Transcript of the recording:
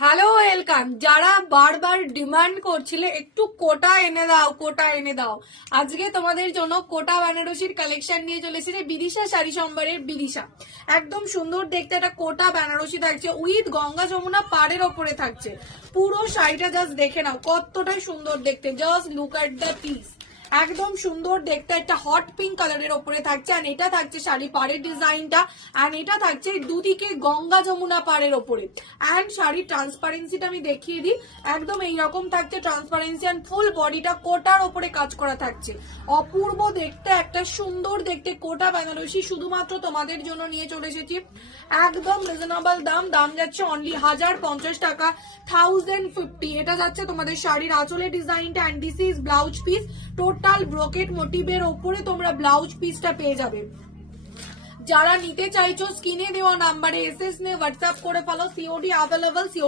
Hello welcome. যারা বারবার demand করছিলে একটু কোটা এনে দাও, কোটা এনে দাও, আজকে তোমাদের জন্য কোটা বেনারসির কালেকশন নিয়ে চলে এসেছে বিদিশা শাড়ি সম্ভারের বিদিশা। একদম সুন্দর দেখতে একটা কোটা বেনারসি থাকছে, উইথ গঙ্গা যমুনা পাড়ের ওপরে থাকছে। পুরো শাড়িটা জাস্ট দেখে নাও কতটাই সুন্দর দেখতে, just look at the piece. একদম সুন্দর দেখতে একটা হট পিঙ্ক কালারের ওপরে থাকছে, আর এটা থাকছে শাড়ি পাড়ের ডিজাইনটা, আর এটা থাকছে দুদিকে গঙ্গা যমুনা পাড়ের ওপরে। অ্যান্ড শাড়ির ট্রান্সপারেন্সিটা আমি দেখিয়ে দিই, একদম এইরকম থাকছে ট্রান্সপারেন্সি, অ্যান্ড ফুল বডিটা কোটার ওপরে কাজ করা থাকছে। অপূর্ব দেখতে একটা সুন্দর দেখতে কোটা বেনারসি শুধুমাত্র তোমাদের জন্য নিয়ে চলে এসেছি। একদম রিজনেবল দাম, দাম যাচ্ছে অনলি 1050 টাকা, 1050। এটা যাচ্ছে তোমাদের শাড়ির আঁচলের ডিজাইনটা, and this is blouse piece. Total brocade মোটিভের ওপরে তোমরা ব্লাউজ পিসটা পেয়ে যাবে। যারা নিতে চাইছো স্ক্রিনে দেওয়া নাম্বারে এসএস নিয়ে হোয়াটসঅ্যাপ করে ফেলো। COD available.